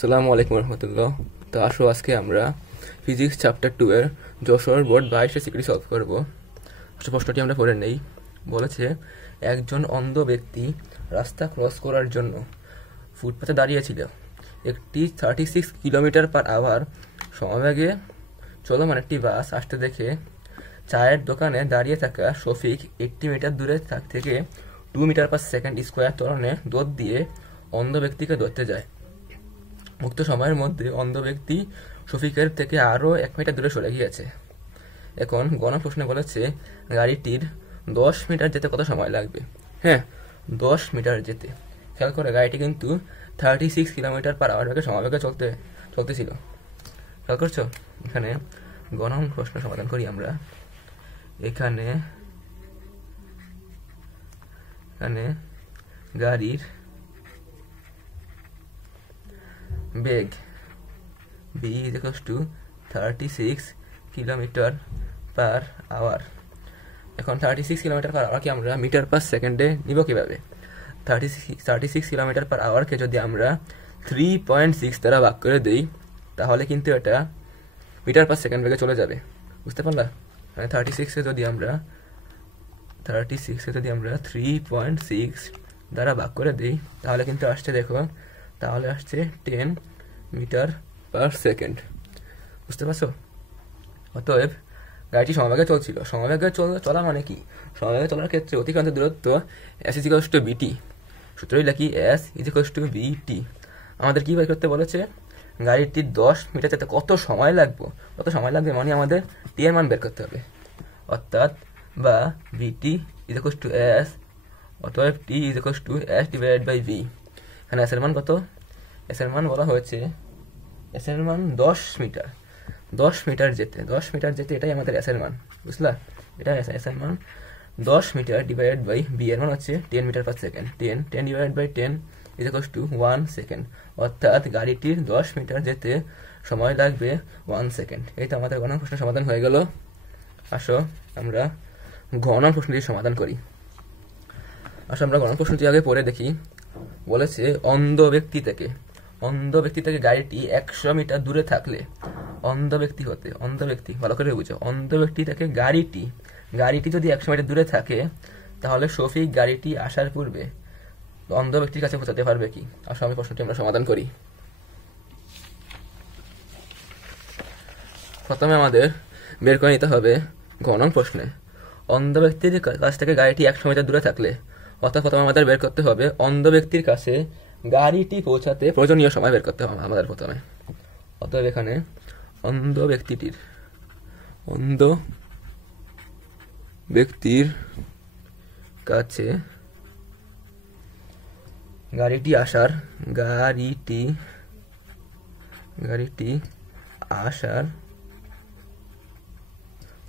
আসসালামু আলাইকুম রহমতুল্লাহ। তো আসো আজকে আমরা ফিজিক্স চ্যাপ্টার 2 এর যশোর বোর্ড 22 সিকিউরিটি সলভ করব। আসলে প্রশ্নটি আমরা পড়ে নেই। বলেছে একজন অন্ধ ব্যক্তি রাস্তা ক্রস করার জন্য ফুটপাতে দাঁড়িয়েছিল। একটি 36 কিলোমিটার পার আওয়ার সমবেগে চলমান একটি বাস আসতে দেখে চায়ের দোকানে দাঁড়িয়ে থাকা শফিক 80 মিটার দূরে থেকে 2 মিটার পার সেকেন্ড স্কোয়ার ত্বরণে দৌড় দিয়ে অন্ধ ব্যক্তিকে ধরতে যায়। মুক্ত সময়ের মধ্যে অন্ধ ব্যক্তি শফিকের থেকে আরও 1 মিটার দূরে সরে গিয়েছে। এখন গণপ্রশ্নে বলেছে গাড়িটির 10 মিটার যেতে কত সময় লাগবে। হ্যাঁ, 10 মিটার যেতে। খেয়াল করে গাড়িটি কিন্তু 36 কিলোমিটার পার আওয়ার বেগে সমবেগে চলতেছিল। খেয়াল করছো? এখানে গণপ্রশ্ন সমাধান করি আমরা। এখানে গাড়ির বেগ b = 36 কিলোমিটার পার আওয়ার। এখন 36 কিলোমিটার পার আওয়ারকে আমরা মিটার পার সেকেন্ডে নিব কিভাবে? 36 কিলোমিটার পার আওয়ারকে যদি আমরা 3.6 দ্বারা ভাগ করে দিই তাহলে কিন্তু এটা মিটার পার সেকেন্ড বেগে চলে যাবে। বুঝতে পারলা? মানে 36 যদি আমরা 3.6 দ্বারা ভাগ করে দিই তাহলে কিন্তু আসছে, দেখো, তাহলে আসছে 10 মিটার পার সেকেন্ড। বুঝতে পারছো? অতএব গাড়িটি সমবেগে চলছিল। সমবেগে চলা মানে কি? সমবেগে চলার ক্ষেত্রে অতিক্রান্ত দূরত্ব s = vt। সূত্রই লিখি s = vt। আমাদের কি বের করতে বলেছে? গাড়িটির 10 মিটার যেতে কত সময় লাগবে মানে আমাদের t এর মান বের করতে হবে। অর্থাৎ বা vt = s, অতএব t = s/v। এখানে s এর মান কত? s এর মান বলা হয়েছে, s এর মান 10 মিটার। 10 মিটার যেতে এটাই আমাদের s এর মান। বুঝলা? এটা s এর মান 10 মিটার ডিভাইডেড বাই v এর মান হচ্ছে 10 metre per second. 10 divided by 10 = 1 second. অর্থাৎ গাড়িটির 10 মিটার যেতে সময় লাগবে 1 সেকেন্ড। এই তো আমাদের গণন প্রশ্নের সমাধান হয়ে গেল। আসো আমরা গণন প্রশ্নটির সমাধান করি। আমরা গণন প্রশ্নটি আগে পড়ে দেখি। বলেছে অন্ধ ব্যক্তি থেকে গাড়িটি 100 মিটার দূরে থাকলে অন্ধ ব্যক্তি ভালো করে বুঝো, অন্ধ ব্যক্তি থেকে গাড়িটি যদি 100 মিটার দূরে থাকে তাহলে শফিক গাড়িটি আসার পূর্বে অন্ধ ব্যক্তির কাছে পৌঁছাতে পারবে কি? আসো আমি প্রশ্নটি আমরা সমাধান করি। প্রথমে আমাদের বের করে নিতে হবে গণন প্রশ্নে অন্ধ ব্যক্তির কাছ থেকে গাড়িটি 100 মিটার দূরে থাকলে, অর্থাৎ প্রথমে আমাদের বের করতে হবে অন্ধ ব্যক্তির কাছে গাড়িটি পৌঁছাতে প্রয়োজনীয় সময় বের করতে হবে আমাদের প্রথমে। অতএব এখানে অন্ধ ব্যক্তির কাছে গাড়িটি আসার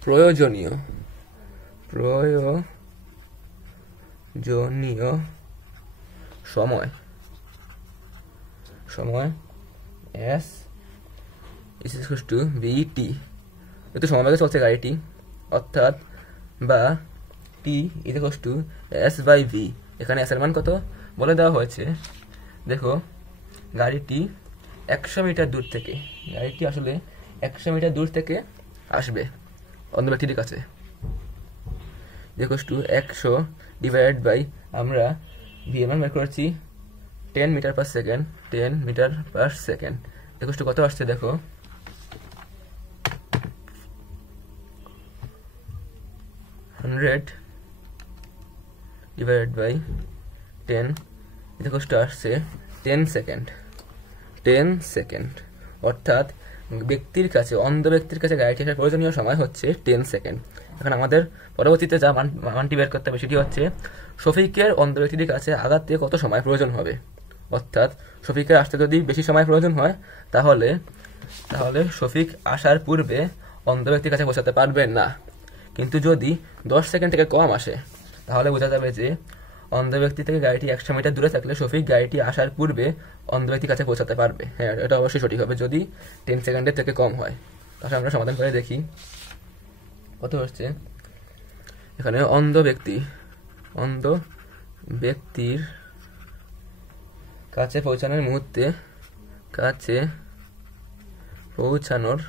প্রয়োজনীয় সময় s = vt। যেহেতু সমবেগে চলছে গাড়িটি, অর্থাৎ বা t = s/v। এখানে s এর মান কত বলে দেওয়া হয়েছে। দেখো, গাড়িটি 100 মিটার দূর থেকে আসবে অন্ধ ব্যক্তির কাছে। 100 ডিভাইডেড বাই আমরা v এর মান বের করেছি 10 মিটার পার সেকেন্ড। কত আসছে দেখো, 100 ডিভাইডেড বাই 10 আসছে 10 সেকেন্ড। অর্থাৎ অন্ধ ব্যক্তির কাছে গাড়িটি আসার প্রয়োজনীয় সময় হচ্ছে 10 সেকেন্ড। এখন আমাদের পরবর্তীতে যা মানটি বের করতে হবে সেটি হচ্ছে শফিকের অন্ধ ব্যক্তির কাছে আগাতে কত সময় প্রয়োজন হবে। অর্থাৎ শফিকের আসতে যদি বেশি সময় প্রয়োজন হয় তাহলে শফিক আসার পূর্বে অন্ধ ব্যক্তির কাছে পৌঁছাতে পারবে না। কিন্তু যদি 10 সেকেন্ড থেকে কম আসে তাহলে বোঝা যাবে যে অন্ধ ব্যক্তি থেকে গাড়িটি 100 মিটার দূরে থাকলে শফিক গাড়িটি আসার পূর্বে অন্ধ ব্যক্তির কাছে পৌঁছাতে পারবে। হ্যাঁ, এটা অবশ্যই সঠিক হবে যদি 10 সেকেন্ডের থেকে কম হয়। তাহলে আমরা সমাধান করে দেখি কত হচ্ছে। এখানে অন্ধ ব্যক্তির কাছে পৌঁছানোর মুহূর্তে কাছে পৌঁছানোর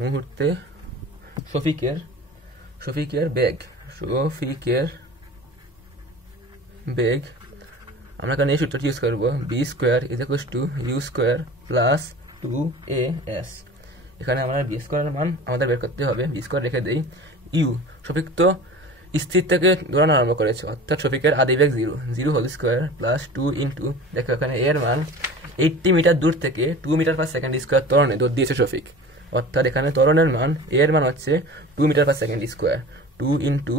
মুহূর্তে শফিকের বেগ আমরা এখানে এই সূত্রটি ইউজ করবো, v square is equals to u square plus 2as। এখানে আমরা বি স্কোয়ারের মান আমাদের বের করতে হবে, বি স্কোয়ার রেখে দেই। ইউ শফিক তো স্থির থেকে দৌড়ানো আরম্ভ করেছে, অর্থাৎ শফিকের আদি বেগ 0 হোল স্কোয়ার প্লাস 2 ইন্টু, দেখো এখানে এর মান 80 মিটার দূর থেকে 2 মিটার পার সেকেন্ড স্কোয়ার ত্বরণে দৌড় দিয়েছে শফিক, অর্থাৎ এখানে ত্বরণের মান এর মান হচ্ছে 2 metre per second square. 2 into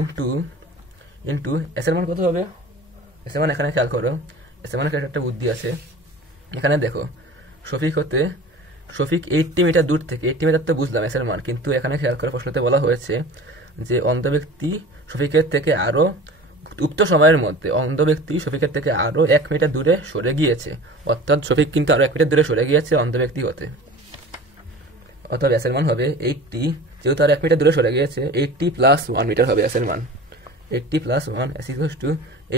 s এর মান কত হবে? এস এর মান এখানে খেয়াল করো, এস এর মানে একটা বুদ্ধি আছে। এখানে দেখো শফিক 80 মিটার দূর থেকে, 80 মিটার তো বুঝলাম এস এর মান, কিন্তু এখানে খেয়াল করে প্রশ্নতে বলা হয়েছে যে অন্ধ ব্যক্তি শফিকের থেকে আরো উক্ত সময়ের মধ্যে অন্ধ ব্যক্তি শফিকের থেকে আরো 1 মিটার দূরে সরে গিয়েছে, অর্থাৎ শফিক কিন্তু আরো 1 মিটার দূরে সরে গিয়েছে অন্ধ ব্যক্তি হতে। অর্থাৎ এস এর মান হবে 80, যেহেতু আর 1 মিটার দূরে সরে গিয়েছে 80 প্লাস 1 মিটার হবে এস এর মান। 80 plus 1 S equals to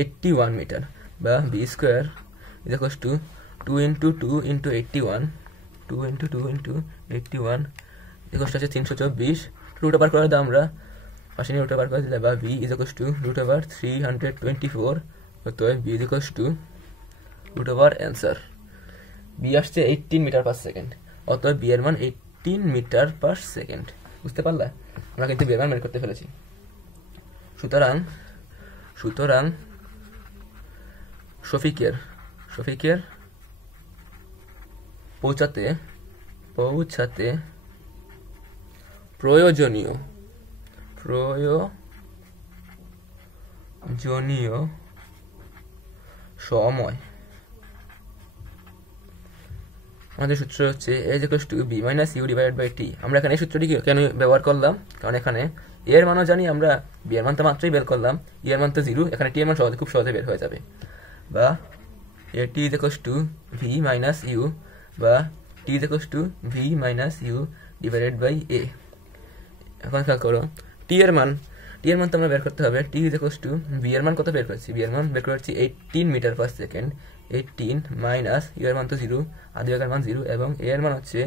81 metre, বা v square is equals to 2 into 2 into 81 equals to 324। Root over করে দাও আমরা, পাশে নিয়ে রুট ওভার করে দিলে, বা v is equals to root over 324। অতএব v is equals to root over answer. V আসছে 18 মিটার পার সেকেন্ড, অতএব বি এর মান 18 মিটার পার সেকেন্ড। বুঝতে পারলে? আমরা কিন্তু বি এর মান বের করতে ফেলেছি। সুতরাং শফিকের পৌঁছাতে প্রয়োজনীয় সময়, আমাদের সূত্র হচ্ছে a = b - u / t। আমরা এখানে এই সূত্রটি কেন ব্যবহার করলাম? কারণ এখানে a এর মানও জানি আমরা, b এর মান তো মাত্রই বের করলাম, e এর মান তো 0, এখানে t এর মান খুব সহজে বের হয়ে যাবে। বা at = v - u, বা t = v - u / a। এখন খেয়াল করো, t এর মান তো আমরা বের করতে হবে। t = b এর মান কত বের করছি? b এর মান বের করছি 18 metre per second. 18 minus u এর মান তো 0, আদি বেগের মান 0, এবং a এর মান হচ্ছে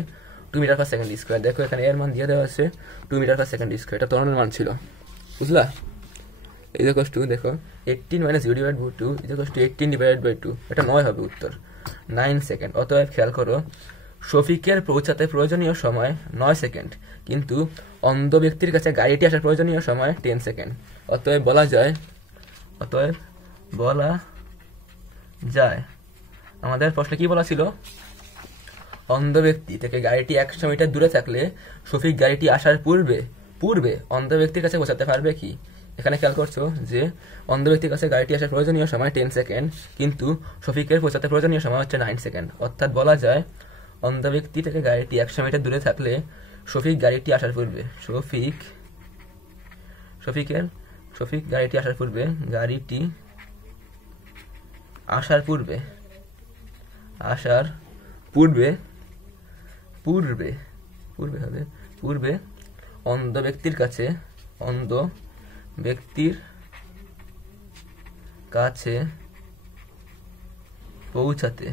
2 মিটার পার সেকেন্ড স্কোয়ার। দেখো এখানে এর মান দিয়ে দেওয়া আছে 2 মিটার পার সেকেন্ড স্কোয়ার, এটা ত্বরণের মান ছিল, বুঝলা? দেখো 18 - u / 2 = 18 / 2, এটা 9 হবে উত্তর, 9 সেকেন্ড। অতএব খেয়াল করো, শফিকের পৌঁছাতে প্রয়োজনীয় সময় 9 সেকেন্ড, কিন্তু অন্ধ ব্যক্তির কাছে গাড়িটি আসার প্রয়োজনীয় সময় 10 সেকেন্ড। অতএব বলা যায় আমাদের প্রশ্নে কি বলা ছিল? অন্ধ ব্যক্তি থেকে গাড়িটি 100 মিটার দূরে থাকলে শফিক গাড়িটি আসার পূর্বে অন্ধ ব্যক্তির কাছে পৌঁছাতে পারবে কি? এখানে খেয়াল করছো যে অন্ধ ব্যক্তির কাছে গাড়িটি আসার প্রয়োজনীয় সময় 10 সেকেন্ড, কিন্তু শফিকের পৌঁছাতে প্রয়োজনীয় সময় হচ্ছে 9 সেকেন্ড। অর্থাৎ বলা যায় অন্ধ ব্যক্তি থেকে গাড়িটি 100 মিটার দূরে থাকলে শফিক গাড়িটি আসার পূর্বে গাড়িটি আসার পূর্বে অন্ধ ব্যক্তির কাছে পৌঁছাতে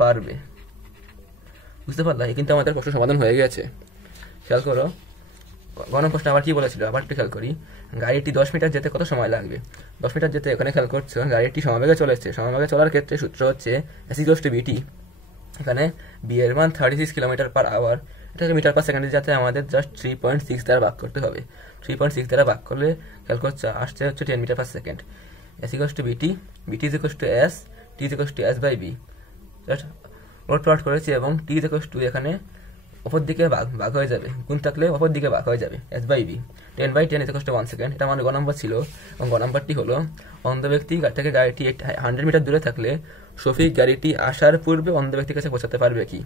পারবে। বুঝতে পারলা? কিন্তু আমাদের প্রশ্ন সমাধান হয়ে গেছে। খেয়াল করো, প্রশ্ন আবার কি বলেছিল, আবার একটু খেয়াল করি। গাড়িটি 10 মিটার যেতে কত সময় লাগবে? 10 মিটার যেতে এখানে খেয়াল করছো গাড়িটি সমবেগে চলেছে, সমবেগে চলার ক্ষেত্রে সূত্র হচ্ছে s = bt। এখানে b এর মান 36 কিলোমিটার/আওয়ার, এটাকে মিটার পার সেকেন্ডে যাতে আমাদের জাস্ট 3.6 দ্বারা ভাগ করতে হবে। 3.6 দ্বারা ভাগ করলে খেয়াল করছো আসছে হচ্ছে 10 metre per second. s = bt, bt = s, t = s/b। Just note করেছি, এবং t = এখানে অপর দিকে ভাগ হয়ে যাবে, গুণ থাকলে অপর দিকে ভাগ হয়ে যাবে, s/b। 10/10 = 1 সেকেন্ড, এটা আমাদের গ নাম্বার ছিল। এবং গ নাম্বারটি হলো অন্ধ ব্যক্তি থেকে গাড়িটি 100 মিটার দূরে থাকলে শফিক গাড়িটি আসার পূর্বে অন্ধ ব্যক্তির কাছে পৌঁছাতে পারবে কি?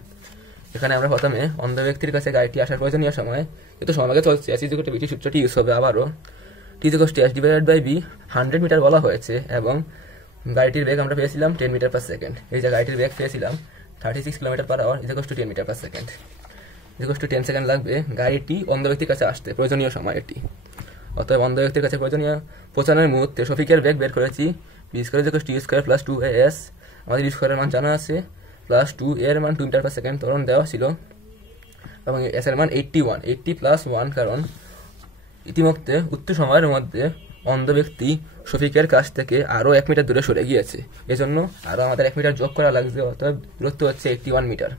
এখানে আমরা প্রথমে অন্ধ ব্যক্তির কাছে গাড়িটি আসার প্রয়োজনীয় সময়, যেহেতু সময় চলছে, s = bt সূত্রটি ইউজ হবে আবারও। t = s/b, 100 মিটার বলা হয়েছে, এবং গাড়িটির বেগ আমরা পেয়েছিলাম 10 মিটার পার সেকেন্ড। এই যে গাড়িটির বেগ পেয়েছিলাম 36 কিলোমিটার/আওয়ার, = 10 মিটার পার সেকেন্ড, = 10 সেকেন্ড লাগবে গাড়িটি অন্ধ ব্যক্তির কাছে আসতে, প্রয়োজনীয় সময় এটি। অতএব অন্ধ ব্যক্তির কাছে প্রয়োজনীয় পৌঁছানোর মুহূর্তে শফিকের বেগ বের করেছি v square is t square plus 2as, আমাদের ডি স্কোয়ারের মান জানা আছে, প্লাস 2 এর মান 2 মিটার পার সেকেন্ড ত্বরণ দেওয়া ছিল, এবং এস এর মান 81, 80 প্লাস 1, কারণ ইতিমধ্যে উত্তর সময়ের মধ্যে অন্ধ ব্যক্তি শফিকের কাছ থেকে আরও 1 মিটার দূরে সরে গিয়েছে, এজন্য আরও আমাদের 1 মিটার যোগ করা লাগছে, অতএব দূরত্ব হচ্ছে 81 মিটার।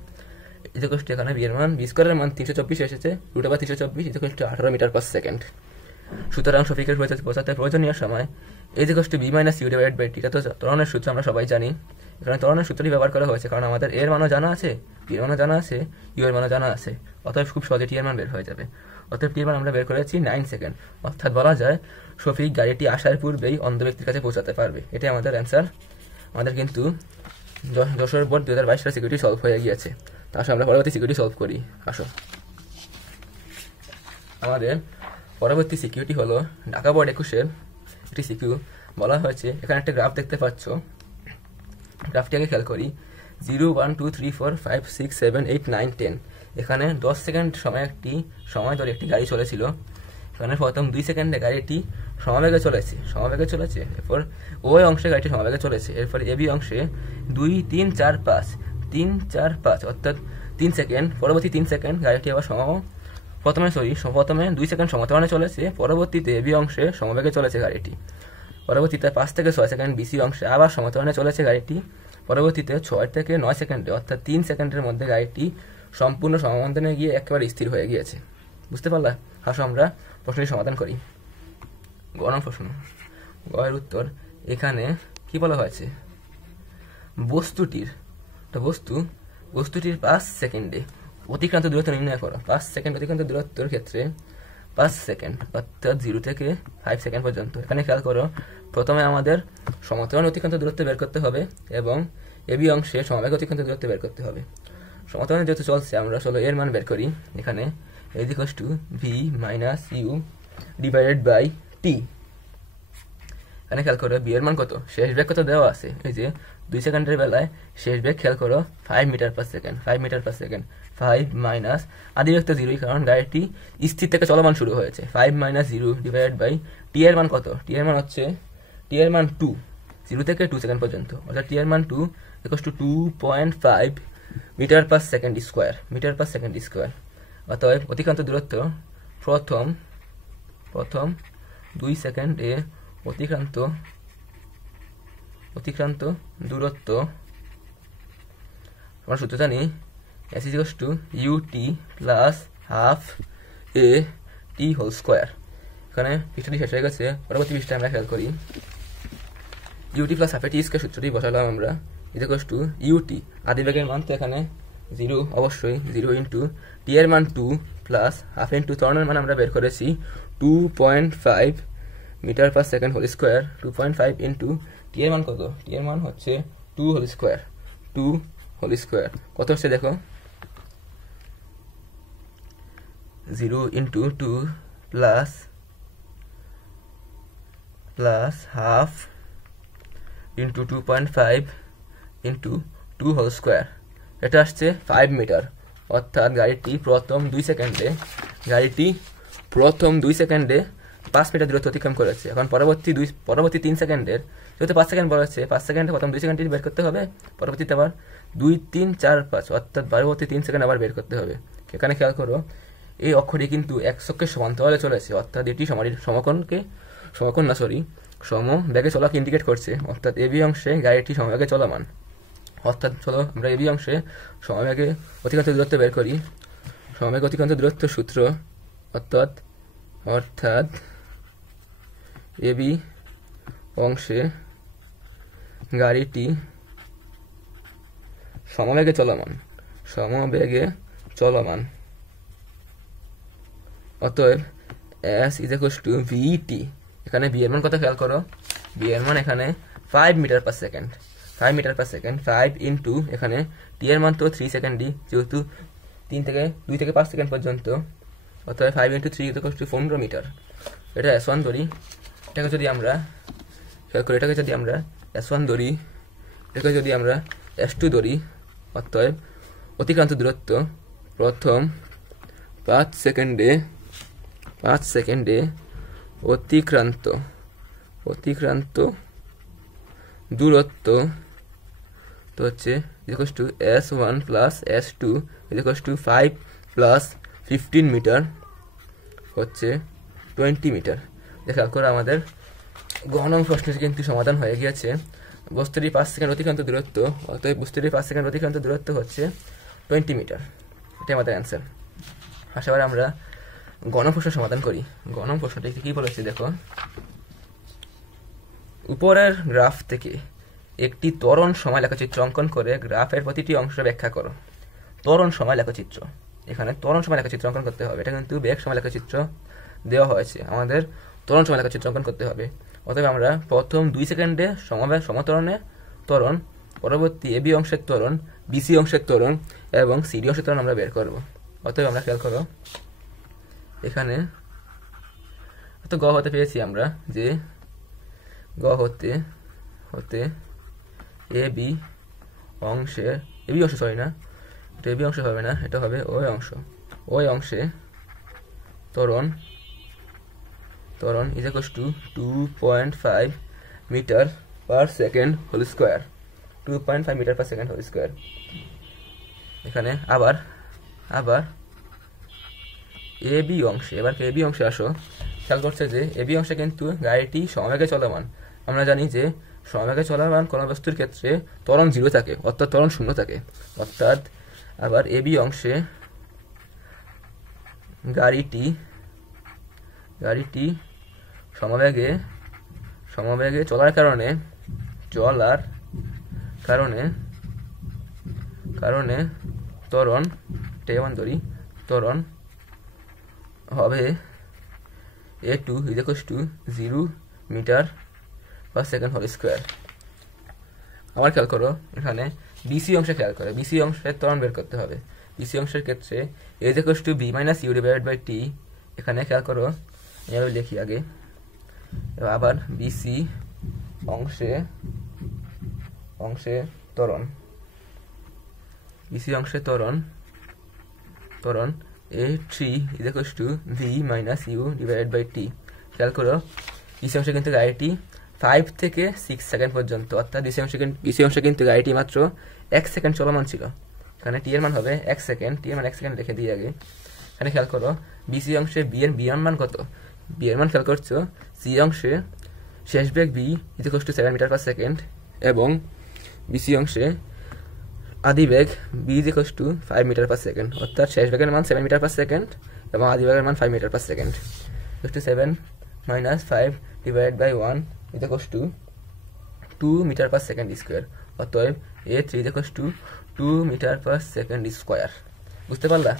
ইজোকোষ্টি এখানে বি এর মান বি স্কোয়ারের মান 324 এসেছে, √324 ইজোকোষ্টি 18 মিটার পার সেকেন্ড। সুতরাং শফিকের পৌঁছাতে প্রয়োজনীয় সময় ইজোকোষ্টি v minus u divided by t. এটা তো ত্বরণের সূত্র আমরা সবাই জানি, এখানে ত্বরণের সূত্রটি ব্যবহার করা হয়েছে কারণ আমাদের এর মানও জানা আছে, বি এর মানও জানা আছে, ইউ এর মানও জানা আছে, অতএব খুব সহজে টি এর মান বের হয়ে যাবে। অতএব টি এর মান আমরা বের করেছি 9 সেকেন্ড, অর্থাৎ বলা যায় শফিক গাড়িটি আসার পূর্বেই অন্ধ ব্যক্তির কাছে পৌঁছাতে পারবে। এটাই আমাদের অ্যান্সার। আমাদের কিন্তু যশোর বোর্ড 2022 সালে সিকিউরিটি সলভ হয়ে গিয়েছে। তা আসলে আমরা পরবর্তী সিকিউরিটি সলভ করি। আসো, আমাদের পরবর্তী সিকিউরিটি হলো ঢাকা বোর্ড 21-এর একটি সিকিউ। বলা হয়েছে এখানে একটা গ্রাফ দেখতে পাচ্ছ, গ্রাফটি আগে খেয়াল করি, 0 1 2 3 4 5 6 7 8 9 10। এখানে 10 সেকেন্ড সময় ধরে একটি গাড়ি চলেছিল। এখানে প্রথম 2 সেকেন্ডে গাড়িটি সমবেগে চলেছে, এরপর ওই অংশে গাড়িটি সমবেগে চলেছে, এরপর এবি অংশে 2 3 4 5 অর্থাৎ 3 সেকেন্ড, পরবর্তী 3 সেকেন্ড গাড়িটি আবার প্রথমে 2 সেকেন্ড সমতরণে চলেছে, পরবর্তীতে এবি অংশে সমবেগে চলেছে গাড়িটি, পরবর্তীতে 5 থেকে 6 সেকেন্ড বিসি অংশে আবার সমতরণে চলেছে গাড়িটি, পরবর্তীতে 6 থেকে 9 সেকেন্ডে অর্থাৎ 3 সেকেন্ডের মধ্যে গাড়িটি সম্পূর্ণ সমবন্ধনে গিয়ে একেবারে স্থির হয়ে গিয়েছে। বুঝতে পারলা? আসো আমরা প্রশ্নটি সমাধান করি। গণন প্রশ্ন, গয়ের উত্তর। এখানে কি বলা হয়েছে, বস্তুটির 5 সেকেন্ডে অতিক্রান্ত দূরত্ব নির্ণয় করো। 5 সেকেন্ড অতিক্রান্ত দূরত্বের ক্ষেত্রে 5 সেকেন্ড অর্থাৎ 0 থেকে 5 সেকেন্ড পর্যন্ত। এখানে খেয়াল করো, প্রথমে আমাদের সমতরণ অতিক্রান্ত দূরত্ব বের করতে হবে এবং এবি অংশে সমবেগ অতিক্রান্ত দূরত্ব বের করতে হবে। সমতরণে যেহেতু চলছে, আমরা চলো এর মান বের করি। এখানে is equals to v minus u divided by t. এখানে খেয়াল করো বি এর মান কত, শেষ বেগ কত দেওয়া আছে, এই যে 2 সেকেন্ডের বেলায় শেষ বেগ খেয়াল করো 5 মিটার পার সেকেন্ড। 5 মাইনাস আদি বেগ তো 0, কারণ গাড়িটি স্থির থেকে চলমান শুরু হয়েছে। 5 মাইনাস 0 ডিভাইডেড বাই টি এর মান কত, টি এর মান 2, 0 থেকে 2 সেকেন্ড পর্যন্ত, অর্থাৎ টি এর মান 2 equals to 2.5 metre per second square. অতএব অতিক্রান্ত দূরত্ব প্রথম 2 সেকেন্ডে অতিক্রান্ত দূরত্ব আমরা সূত্র জানি, s equals to ut plus half a t whole square. এখানে পৃষ্ঠাটি শেষ হয়ে গেছে, পরবর্তী পৃষ্ঠায় আমরা খেয়াল করি ut plus half a t square সূত্রটি বসালাম আমরা, ইকুয়ালস টু ut আদি বেগের মান তো এখানে 0, অবশ্যই 0 ইন্টু টি এর মান 2 প্লাস হাফ ইন্টু ত্বরণের মান আমরা বের করেছি 2.5 metre per second whole square. 2.5 into t এর মান কত, টি এর মান হচ্ছে 2 হোল স্কোয়ার। কত হচ্ছে দেখো, 0 into 2 plus half into 2.5 into 2 whole square. এটা আসছে 5 মিটার, অর্থাৎ গাড়িটি প্রথম 2 সেকেন্ডে 5 মিটার দূরত্ব অতিক্রম করেছে। এখন পরবর্তী 3 সেকেন্ডের, যেহেতু 5 সেকেন্ড বলা হচ্ছে, 5 সেকেন্ডে প্রথম 2 সেকেন্ডটি বের করতে হবে, পরবর্তীতে আবার 2 3 4 5 অর্থাৎ পরবর্তী 3 সেকেন্ড আবার বের করতে হবে। এখানে খেয়াল করো, এই অক্ষটি কিন্তু এক অক্ষের সমান্তরালে চলেছে, অর্থাৎ এটি সমবেগে চলাকে ইন্ডিকেট করছে, অর্থাৎ এবি অংশে গাড়িটি সমবেগে চলমান। অর্থাৎ চলো আমরা এবি অংশে সমবেগে অতিক্রান্ত দূরত্ব বের করি। সমবেগে অতিক্রান্ত দূরত্ব সূত্র অর্থাৎ এবি অংশে গাড়িটি সমবেগে চলমান, অতএব s ইজ ইকুয়ালস টু ভিটি। এখানে বি এর মান কত খেয়াল করো, বি এর মান এখানে 5 মিটার পার সেকেন্ড, 5 ইন্টু এখানে টি এর মান তো 3 সেকেন্ডই, যেহেতু 2 থেকে 5 সেকেন্ড পর্যন্ত, অর্থাৎ 5 ইন্টু 3 ইকুয়ালস টু 15 মিটার। এটা S1 ধরি, এটাকে যদি আমরা S1 ধরি, এটাকে যদি আমরা S2 ধরি, অতএব অতিক্রান্ত দূরত্ব প্রথম 5 সেকেন্ডে অতিক্রান্ত অতিক্রান্ত দূরত্ব তো হচ্ছে equals to s1 plus s2 equals to 5 plus 15 metre হচ্ছে 20 মিটার। দেখা করে আমাদের গণন প্রশ্নের কিন্তু সমাধান হয়ে গিয়েছে। বস্তুটি 5 সেকেন্ড অতিক্রান্ত দূরত্ব, অতএব বস্তুটি 5 সেকেন্ড অতিক্রান্ত দূরত্ব হচ্ছে 20 মিটার। এটাই আমাদের অ্যান্সার। আশাবার আমরা গণন প্রশ্ন সমাধান করি। গণন প্রশ্নটি কি বলেছে দেখো, উপরের গ্রাফ থেকে একটি ত্বরণ সময় লেখচিত্র অঙ্কন করে গ্রাফের প্রতিটি অংশ ব্যাখ্যা করো। ত্বরণ সময় লেখচিত্র, এখানে ত্বরণ সময় লেখচিত্র অঙ্কন করতে হবে। এটা কিন্তু বেগ সময় লেখচিত্র দেওয়া হয়েছে, আমাদের ত্বরণ সময় লেখচিত্র অঙ্কন করতে হবে। অতএব আমরা প্রথম 2 সেকেন্ডে সমতরণে ত্বরণ, পরবর্তী এবি অংশের ত্বরণ, বিসি অংশের ত্বরণ এবং সিডি অংশের ত্বরণ আমরা বের করব। অতএব আমরা খেয়াল করো, এখানে তো গ হতে পেয়েছি আমরা যে গ হতে এবি অংশে, এবি অংশ সরি না, এটা এবি অংশ হবে না, এটা হবে ওই অংশ। ওই অংশে ত্বরণ is equals to 2.5 metre per second whole square, 2.5 metre per second whole square. এখানে আবার এবি অংশে, এবার এবি অংশে আসো, খেয়াল করছে যে এবি অংশে কিন্তু গাড়িটি সমবেগে চলমান। আমরা জানি যে সমবেগে চলমান কোনো বস্তুর ক্ষেত্রে ত্বরণ 0 থাকে, অর্থাৎ ত্বরণ 0 থাকে। অর্থাৎ আবার এবি অংশে গাড়িটি সমবেগে চলার কারণে ত্বরণ হবে a2 is equals to 0 metre per second whole square. আবার খেয়াল করো, এখানে বিসি অংশে খেয়াল করো, বিসি অংশের ত্বরণ বের করতে হবে। বিসি অংশের ক্ষেত্রে a is equals to b minus u divided by t। এখানে খেয়াল করো, এভাবে লিখি আগে। আবার বিসি অংশে ত্বরণ, বিসি অংশে ত্বরণ a3 is equals to v minus u divided by t। খেয়াল করো, বিসি অংশে কিন্তু গাড়িটি 5 থেকে 6 সেকেন্ড পর্যন্ত, অর্থাৎ বিসি অংশে কিন্তু গাড়িটি মাত্র 1 সেকেন্ড চলমান ছিল। এখানে টি এর মান হবে 1 সেকেন্ড, টি এর মান 1 সেকেন্ড লিখে দিই আগে। এখানে খেয়াল করো, বিসি অংশে বি এর মান কত? বি এর মান খেয়াল করছো, সি অংশে শেষ বেগ v is equals to 7 metre per second এবং বিসি অংশে আদি বেগ v is equals to 5 metre per second, অর্থাৎ শেষ বেগের মান 7 মিটার পার সেকেন্ড এবং আদি বেগের মান 5 metre per second. 7 minus 5 divided by 1 is equals to 2 metre per second square. অতএব a3 is equals to 2 metre per second square. বুঝতে পারলা?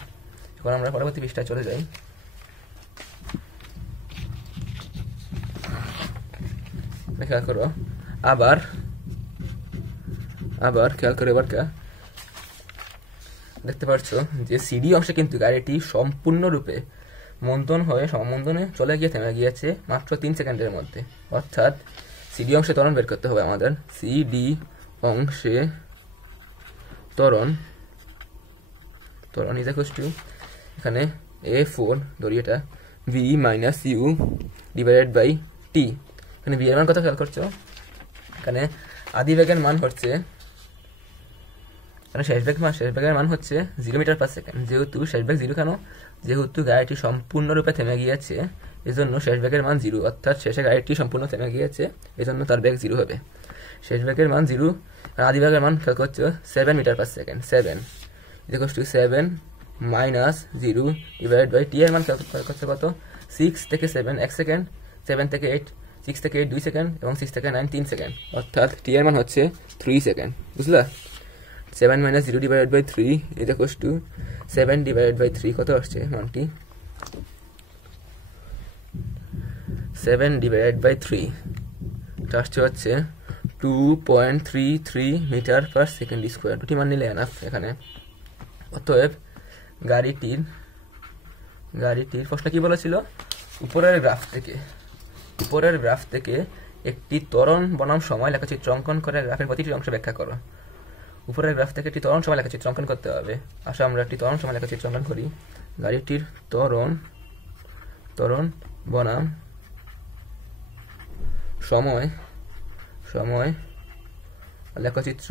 এখন আমরা পরবর্তী পৃষ্ঠায় চলে যাই। খেয়াল করো, আবার খেয়াল করে এবার দেখতে পাচ্ছ যে সিডি অংশে কিন্তু গাড়িটি সম্পূর্ণরূপে মন্দনে চলে গিয়ে থেমে গিয়েছে মাত্র 3 সেকেন্ডের মধ্যে। অর্থাৎ সিডি অংশে ত্বরণ বের করতে হবে আমাদের। সিডি অংশে ত্বরণ ইজ ইকুয়ালস টু, এখানে a4 ধরি, এটা v minus u divided by t. এখানে v এর মান কত খেয়াল করছো, এখানে আদি বেগের মান হচ্ছে, শেষ বেগের মান হচ্ছে 0 মিটার পার সেকেন্ড। যেহেতু শেষ বেগ 0, কেন? যেহেতু গাড়িটি সম্পূর্ণরূপে থেমে গিয়েছে, এজন্য শেষ বেগের মান 0, অর্থাৎ শেষে গাড়িটি সম্পূর্ণ থেমে গিয়েছে, এজন্য তার বেগ 0 হবে। শেষ বেগের মান 0, আদি বেগের মান খেয়াল করছে 7 metre per second. 7 equals to 7 minus 0 divide by t এর মান খেয়াল করছে কত, 6 থেকে 7 1 সেকেন্ড, 7 থেকে 8, 6 থেকে 8 2 সেকেন্ড এবং 6 থেকে 9 3 সেকেন্ড, অর্থাৎ টি এর মান হচ্ছে 3 সেকেন্ড। বুঝলা? 7 minus 0 divided by 3 is equals to 7 divided by 3 কত আসছে মানটি, 7 divided by 3 এটা আসছে হচ্ছে 2.33 মিটার পার সেকেন্ড স্কোয়ার। দুটি মান নিলে এনাফ এখানে। অতএব গাড়িটির প্রশ্ন কি বলেছিল, উপরের গ্রাফ থেকে একটি ত্বরণ বনাম সময় লেখচিত্র অঙ্কন করে গ্রাফের প্রতিটি অংশ ব্যাখ্যা করো। উপরের গ্রাফ থেকে একটি ত্বরণ সময় লেখচিত্র অঙ্কন করতে হবে। আসলে আমরা একটি ত্বরণ সময় লেখচিত্র অঙ্কন করি। গাড়িটির ত্বরণ বনাম সময় সময় লেখচিত্র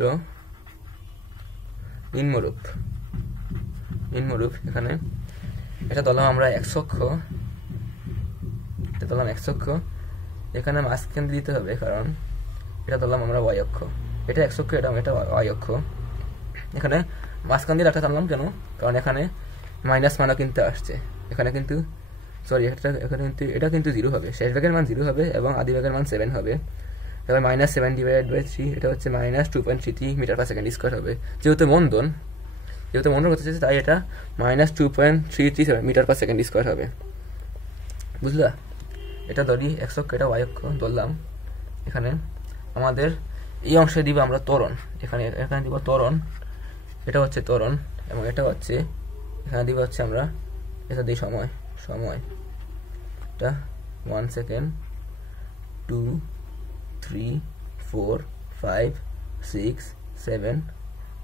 নিম্নরূপ এখানে এটা ধরলাম আমরা x অক্ষ, এটা ধরলাম x অক্ষ, এখানে মাঝখান দিতে হবে কারণ এটা ধরলাম আমরা y অক্ষ, এটা x অক্ষ, এটা y অক্ষ। এখানে মাঝখান দিয়ে একটা টানলাম কেন, কারণ এখানে মাইনাস মানও কিন্তু আসছে, এখানে কিন্তু সরি এখানে কিন্তু এটা কিন্তু 0 হবে, শেষ ভাগের মান 0 হবে এবং আদি ভাগের মান 7 হবে। তাহলে -7/3 এটা হচ্ছে -2.33 মিটার/সেকেন্ড স্কয়ার হবে। যেহেতু মন্দন করতেছে তাই এটা -2.337 মিটার/সেকেন্ড স্কয়ার হবে। বুঝলা? এটা ধরি x অক্ষ, এটা y অক্ষ ধরলাম। এখানে আমাদের এই অংশে দিব আমরা ত্বরণ, এখানে দিব ত্বরণ, এটা হচ্ছে ত্বরণ এবং এটা হচ্ছে এখানে দিব হচ্ছে আমরা এটা দিই সময় এটা 1 সেকেন্ড 2 3 4 5 6 7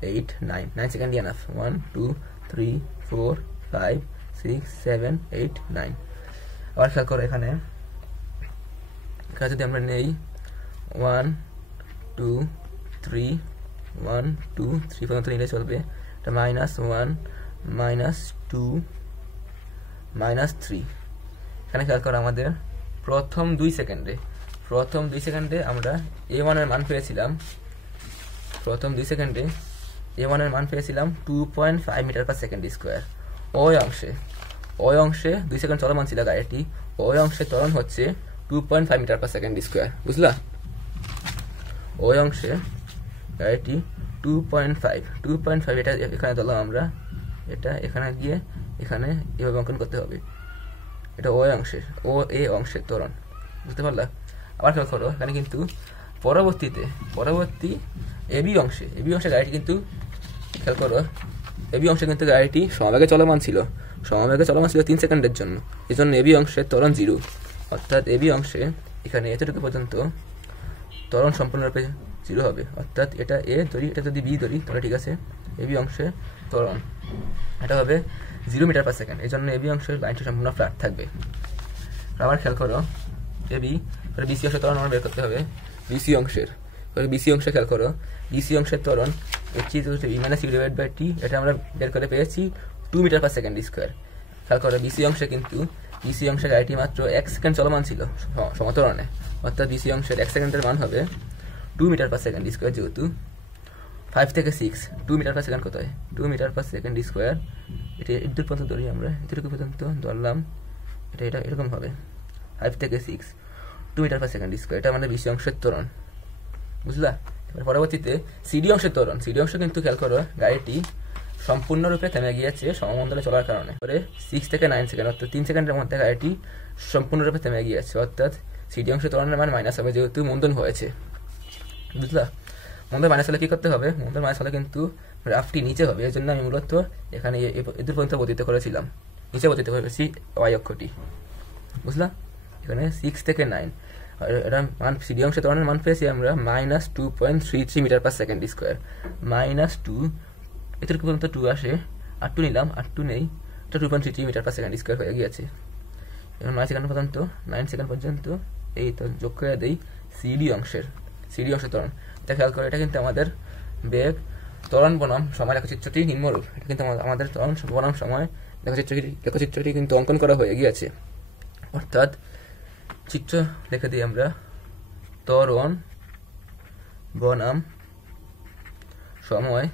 8 9 সেকেন্ড এনাফ 1 2 3 4 5 6 7 8 9। আবার খেয়াল করো এখানে যদি আমরা নেই 1 2 3 1 2 3 পর্যন্ত নিলে চলবে, এটা -1 -2 -3। এখানে খেয়াল করো আমাদের প্রথম 2 সেকেন্ডে আমরা a1 এর মান পেয়েছিলাম, প্রথম 2 সেকেন্ডে a1 এর মান পেয়েছিলাম 2.5 মিটার/সেকেন্ড স্কয়ার। ওই অংশে 2 সেকেন্ড চলমান ছিল গাড়িটি, ওই অংশে ত্বরণ হচ্ছে 2.5 মিটার/সেকেন্ড স্কয়ার। বুঝলা? ওই অংশে গাড়িটি 2.5 এটা এখানে ধরলাম আমরা, এটা এখানে গিয়ে এখানে এভাবে অঙ্কন করতে হবে, এটা ও এ অংশের ত্বরণ। বুঝতে পারলা? আবার খেয়াল করো এখানে কিন্তু পরবর্তী এবি অংশে গাড়িটি কিন্তু খেয়াল করো এবি অংশে কিন্তু গাড়িটি সমবেগে চলমান ছিল 3 সেকেন্ডের জন্য, এই জন্য এবি অংশের ত্বরণ 0, অর্থাৎ এবি অংশে এখানে এতটুকু পর্যন্ত ত্বরণ সম্পূর্ণরূপে 0 হবে। অর্থাৎ এটা এ ধরি, এটা যদি বি ধরি তাহলে ঠিক আছে, এবি অংশে ত্বরণ এটা হবে 0 মিটার/সেকেন্ড, এই জন্য এবি অংশের লাইনটি সম্পূর্ণ ফ্ল্যাট থাকবে। আবার খেয়াল করো বিসি অংশের ত্বরণ আমরা বের করতে হবে, বিসি অংশে খেয়াল করো বিসি অংশের ত্বরণ h/t এটা আমরা বের করে পেয়েছি 2 মিটার/সেকেন্ড স্কয়ার। খেয়াল করো বিসি অংশে গাড়িটি মাত্র 1 সেকেন্ড চলমান ছিল সমত্বরণে, অর্থাৎ বিসি অংশের 1 সেকেন্ডের মান হবে 2 মিটার/সেকেন্ড স্কয়ার। যেহেতু 5 থেকে 6 2 মিটার/সেকেন্ড কত হয়, 2 মিটার/সেকেন্ড স্কয়ার, এটা এতটুকু পর্যন্ত ধরি আমরা, এতটুকু পর্যন্ত ধরলাম, এটা এরকম হবে 5 থেকে 6 2 মিটার/সেকেন্ড স্কয়ার, এটা আমাদের বিসি অংশের ত্বরণ। বুঝলা? এবার পরবর্তীতে সিডি অংশের ত্বরণ, সিডি অংশ কিন্তু খেয়াল করো গাড়িটি সম্পূর্ণরূপে থেমে গিয়েছে সমমণ্ডলে চলার কারণে, পরে 6 থেকে 9 সেকেন্ড অর্থাৎ 3 সেকেন্ডের মধ্যে গাড়িটি সম্পূর্ণরূপে থেমে গিয়েছে, অর্থাৎ সিডি অংশের ত্বরণের মান মাইনাস হবে যেহেতু মন্দন হয়েছে। বুঝলা? মন্দন মাইনাস হলে কি করতে হবে, মন্দন মাইনাস হলে কিন্তু গ্রাফটি নিচে হবে, এর জন্য আমি মূলত এখানে এদূর পর্যন্ত বর্ধিত করেছিলাম, নিচে বর্ধিত করেছি ওয়াই অক্ষটি। বুঝলা? এখানে 6 থেকে 9 এটা মান সিডি অংশে ত্বরণের মান পেয়েছি আমরা -2.33 মিটার/সেকেন্ড স্কয়ার, -2 এতটুকু পর্যন্ত 2 আসে, আর 2 নিলাম, আর 2 নেই, এটা 2.33 মিটার/সেকেন্ড স্কয়ার হয়ে গিয়েছে। এখন 9 সেকেন্ড পর্যন্ত এই তো যোগ করে দেই সিডি অংশের ত্বরণ। এটা খেয়াল করে এটা কিন্তু আমাদের বেগ ত্বরণ বনাম সময় লেখচিত্রটি নিম্নরূপ, এটা কিন্তু আমাদের ত্বরণ বনাম সময় লেখচিত্রটি কিন্তু অঙ্কন করা হয়ে গিয়েছে। অর্থাৎ চিত্র লিখে দিই আমরা, ত্বরণ বনাম সময়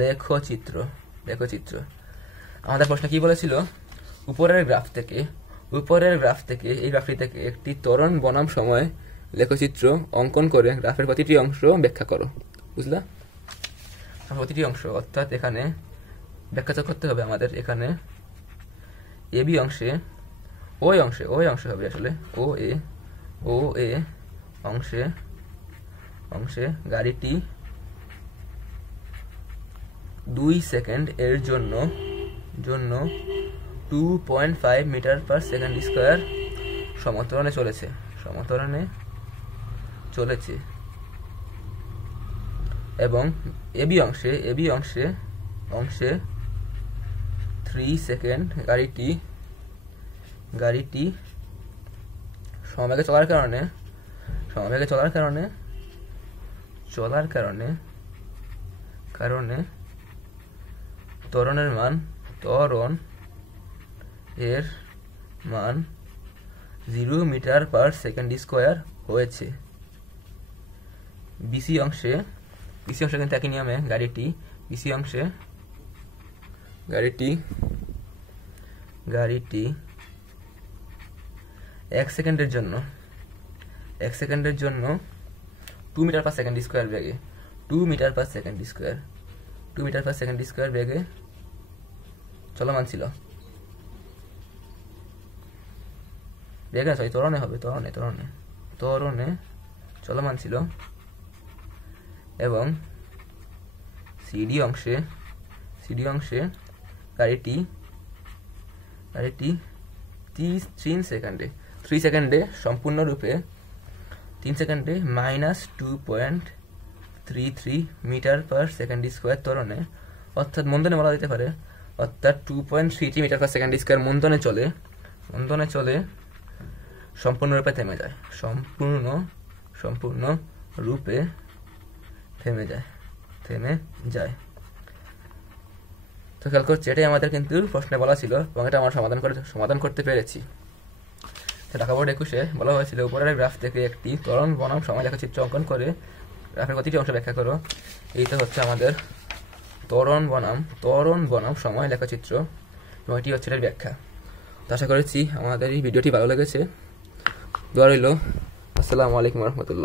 লেখচিত্র। আমাদের প্রশ্ন কি বলেছিল, উপরের গ্রাফ থেকে এই গ্রাফটি থেকে একটি ত্বরণ বনাম সময় লেখচিত্র অঙ্কন করে গ্রাফের প্রতিটি অংশ ব্যাখ্যা করো। বুঝলা? প্রতিটি অংশ অর্থাৎ এখানে ব্যাখ্যা করতে হবে আমাদের, এখানে এবি অংশে ওই অংশে হবে আসলে ও এ অংশে গাড়িটি 2 সেকেন্ড এর জন্য 2.5 মিটার/সেকেন্ড স্কয়ার সমত্বরণে চলেছে এবং এবি অংশে 3 সেকেন্ড গাড়িটি সমবেগে চলার কারণে ত্বরণ এর মান 0 মিটার পার সেকেন্ড স্কোয়ার হয়েছে। বিসি অংশে কিন্তু একই নিয়মে বিসি অংশে গাড়িটি 1 সেকেন্ডের জন্য 2 মিটার পার সেকেন্ড স্কোয়ার বেগে 2 মিটার পার সেকেন্ড স্কোয়ার বেগে চলমান ছিল। ত্বরণে চলমান ছিল এবং সিডি অংশে গাড়িটি 3 সেকেন্ডে সম্পূর্ণরূপে -2.33 মিটার পার সেকেন্ড স্কোয়ার ত্বরণে, অর্থাৎ মন্দনে বলা যেতে পারে, 2.33 মিটার পার সেকেন্ড স্কোয়ার মন্দনে চলে সম্পূর্ণরূপে থেমে যায়। তো খেয়াল করছি, এটাই আমাদের কিন্তু প্রশ্নে বলা ছিল এবং এটা আমরা সমাধান করতে পেরেছি। ঢাকা বোর্ড 21-এ বলা হয়েছিল উপরের গ্রাফ থেকে একটি ত্বরণ বনাম সময় লেখচিত্র অঙ্কন করে গ্রাফের প্রতিটি অংশ ব্যাখ্যা করো। এইটা হচ্ছে আমাদের ত্বরণ বনাম সময় লেখচিত্র এবং এটি হচ্ছে এর ব্যাখ্যা। তো আশা করেছি আমাদের এই ভিডিওটি ভালো লেগেছে। দোয়া রইল। আসসালামু আলাইকুম রহমতুল্লাহ।